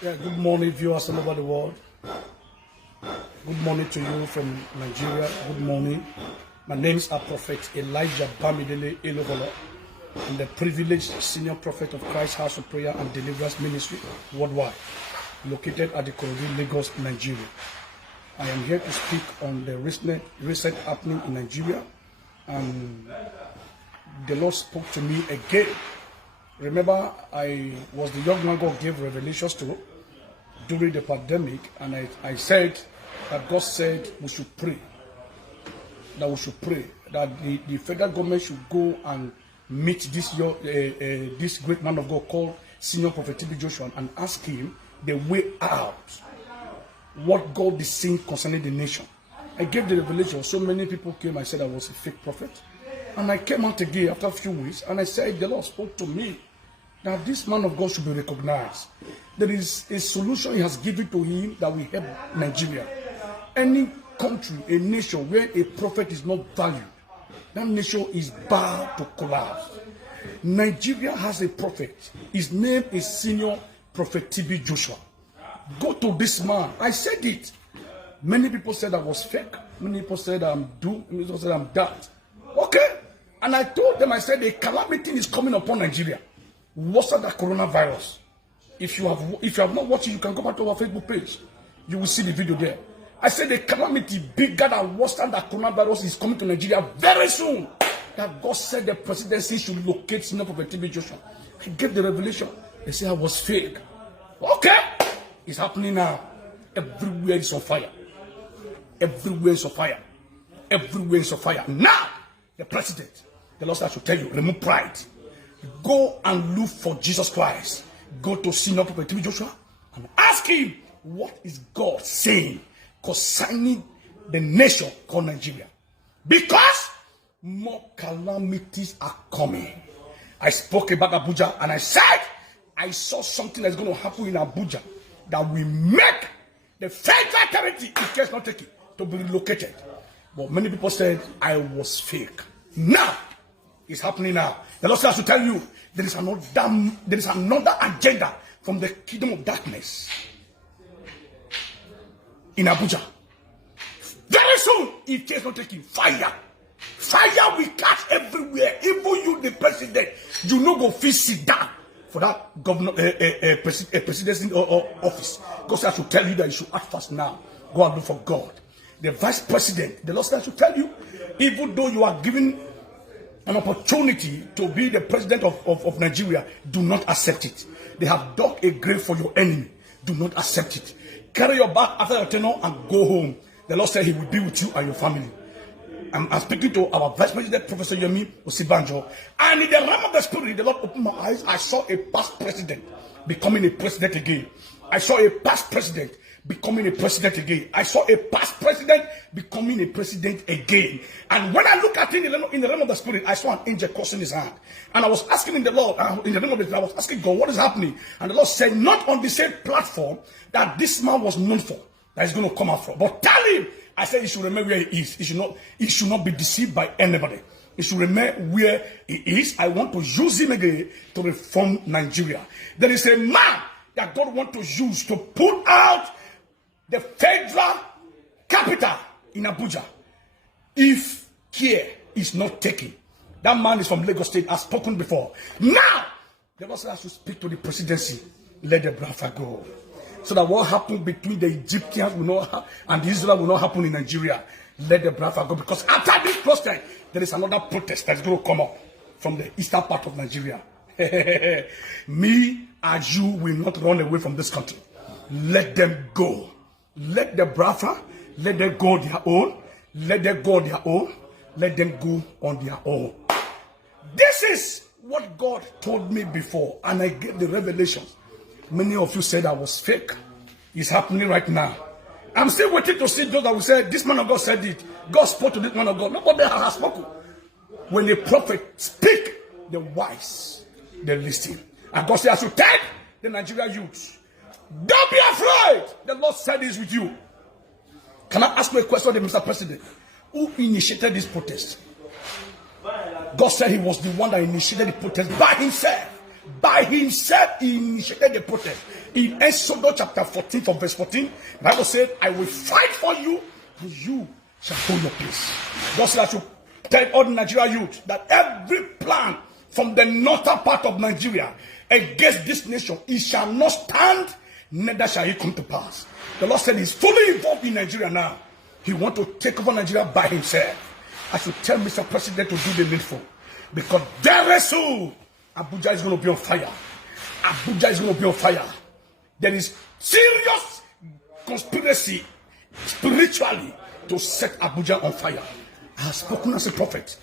Yeah, good morning, viewers all over the world. Good morning to you from Nigeria. Good morning. My name is Prophet Elijah Bamidele Eloholo. I'm the privileged senior prophet of Christ House of Prayer and Deliverance Ministry worldwide, located at the Ikorodu, Lagos, Nigeria. I am here to speak on the recent happening in Nigeria. The Lord spoke to me again. Remember, I was the young man God gave revelations to during the pandemic, and I said that God said we should pray. That we should pray. That the federal government should go and meet this great man of God called Senior Prophet TB Joshua and ask him the way out. What God is saying concerning the nation. I gave the revelation. So many people came. I said I was a fake prophet. And I came out again after a few weeks, and I said the Lord spoke to me that this man of God should be recognized. There is a solution he has given to him that will help Nigeria. Any country, a nation where a prophet is not valued, that nation is bound to collapse. Nigeria has a prophet. His name is Senior Prophet TB Joshua. Go to this man. I said it. Many people said I was fake. Many people said I'm doomed. Many people said I'm that. Okay. And I told them, I said, a calamity is coming upon Nigeria. What's that coronavirus? If you have not watched it, you can go back to our Facebook page. You will see the video there. I said a calamity bigger than worse than that coronavirus is coming to Nigeria very soon. That God said the presidency should locate Senior Prophet TB Joshua. I gave the revelation. They say I was fake. Okay. It's happening now. Everywhere is on fire. Everywhere is on fire. Everywhere is on fire. Now, the president, the Lord said I should tell you, remove pride. Go and look for Jesus Christ. Go to Senior Prophet TB Joshua and ask him what is God saying concerning the nation called Nigeria. Because more calamities are coming. I spoke about Abuja and I said I saw something that's going to happen in Abuja that will make the federal authority, in case not taken, to be relocated. But many people said I was fake. Now, it's happening now. The Lord says to tell you, there is another agenda from the kingdom of darkness in Abuja. Very soon, if case not taking fire. Fire will catch everywhere. Even you, the president, you no go fit sit down for that governor, presidency or office. God says to tell you that you should act fast now. Go and look for God. The vice president, the Lord says to tell you, even though you are given an opportunity to be the president of Nigeria, do not accept it. They have dug a grave for your enemy. Do not accept it. Carry your bag after your tenure and go home. The Lord said he will be with you and your family. I'm speaking to our Vice President, Professor Yemi Osibanjo. And in the realm of the spirit, the Lord opened my eyes. I saw a past president becoming a president again. I saw a past president becoming a president again. I saw a past president becoming a president again. And when I look at it in the realm of the spirit, I saw an angel crossing his hand. And I was asking the Lord, in the realm of the spirit, I was asking God, what is happening? And the Lord said, not on the same platform that this man was known for, that he's going to come out from. But tell him, I said he should remember where he is. He should not be deceived by anybody. He should remember where he is. I want to use him again to reform Nigeria. There is a man that God wants to use to pull out the federal capital in Abuja. If care is not taken, that man is from Lagos State, has spoken before. Now, the Lord said I should speak to the presidency. Let the Biafra go. So that what happened between the Egyptians will not and Israel will not happen in Nigeria. Let the Biafra go. Because after this protest, there is another protest that's going to come up from the eastern part of Nigeria. Me and you will not run away from this country. Let them go. Let the Biafra, let them go on their own. Let them go on their own. Let them go on their own. This is what God told me before, and I get the revelations. Many of you said I was fake. It's happening right now. I'm still waiting to see those that will say, this man of God said it. God spoke to this man of God. Nobody has spoken. When a prophet speak, the wise, they listen. And God said, I should tell the Nigerian youths, don't be afraid. The Lord said this with you. Can I ask you a question, Mr. President? Who initiated this protest? God said he was the one that initiated the protest by himself. by himself, he initiated the protest. In Exodus chapter 14 from verse 14, the Bible said, I will fight for you and you shall hold your peace. Just like you tell all the Nigeria youth that every plan from the northern part of Nigeria against this nation, it shall not stand, neither shall it come to pass. The Lord said he's fully involved in Nigeria now. He wants to take over Nigeria by himself. I should tell Mr. President to do the needful. Because very soon, Abuja is going to be on fire. Abuja is going to be on fire. There is serious conspiracy spiritually to set Abuja on fire. I have spoken as a prophet.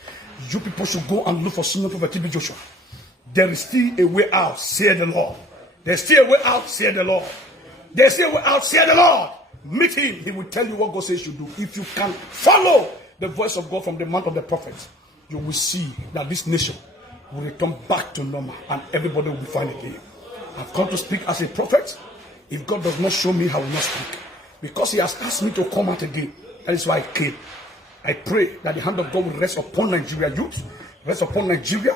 You people should go and look for senior prophet TB Joshua. There is still a way out, say the Lord. There's still a way out, say the Lord. There's still a way out, say the Lord. Meet him. He will tell you what God says you should do. If you can follow the voice of God from the mouth of the prophet, you will see that this nation will return back to normal and everybody will be fine again. I've come to speak as a prophet. If God does not show me, I will not speak. Because he has asked me to come out again. That is why I came. I pray that the hand of God will rest upon Nigeria youth, rest upon Nigeria.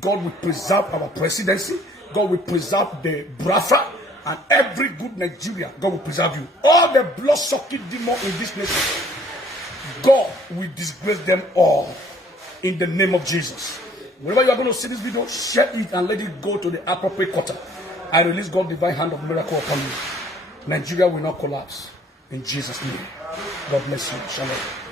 God will preserve our presidency. God will preserve the Biafra and every good Nigeria. God will preserve you. All the blood-sucking demons in this nation, God will disgrace them all in the name of Jesus. Whenever you are going to see this video, share it and let it go to the appropriate quarter. I release God's divine hand of miracle upon you. Nigeria will not collapse. In Jesus' name. God bless you. Shalom.